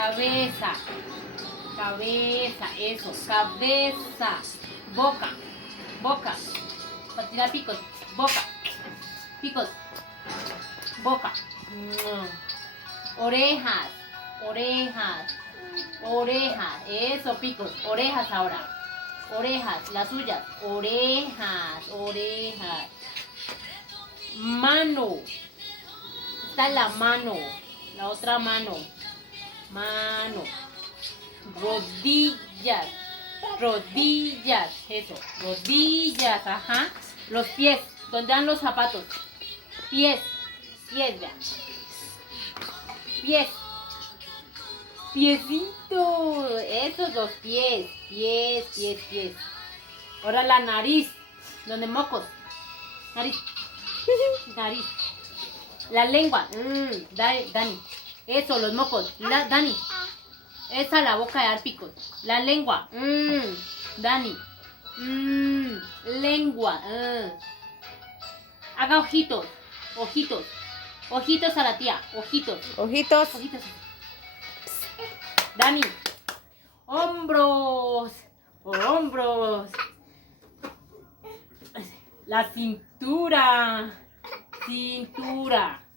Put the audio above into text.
cabeza, cabeza, eso, cabeza, boca, boca, para tirar picos, boca, picos, boca, orejas, orejas, orejas, eso, picos, orejas ahora, orejas, las suyas, orejas, orejas, mano, está la mano, la otra mano, mano, rodillas, rodillas, eso, rodillas, ajá, los pies, ¿dónde dan los zapatos? Pies, pies, vean, pies, piecitos, esos los pies, pies, pies, pies. Ahora la nariz, donde mocos, nariz, nariz. La lengua, Dani, eso, los mocos, Dani. Esa la boca de dar picos. La lengua, Dani. Lengua, Haga ojitos, ojitos. Ojitos a la tía, ojitos. Ojitos. Ojitos. Dani. Hombros, hombros. La cintura, cintura.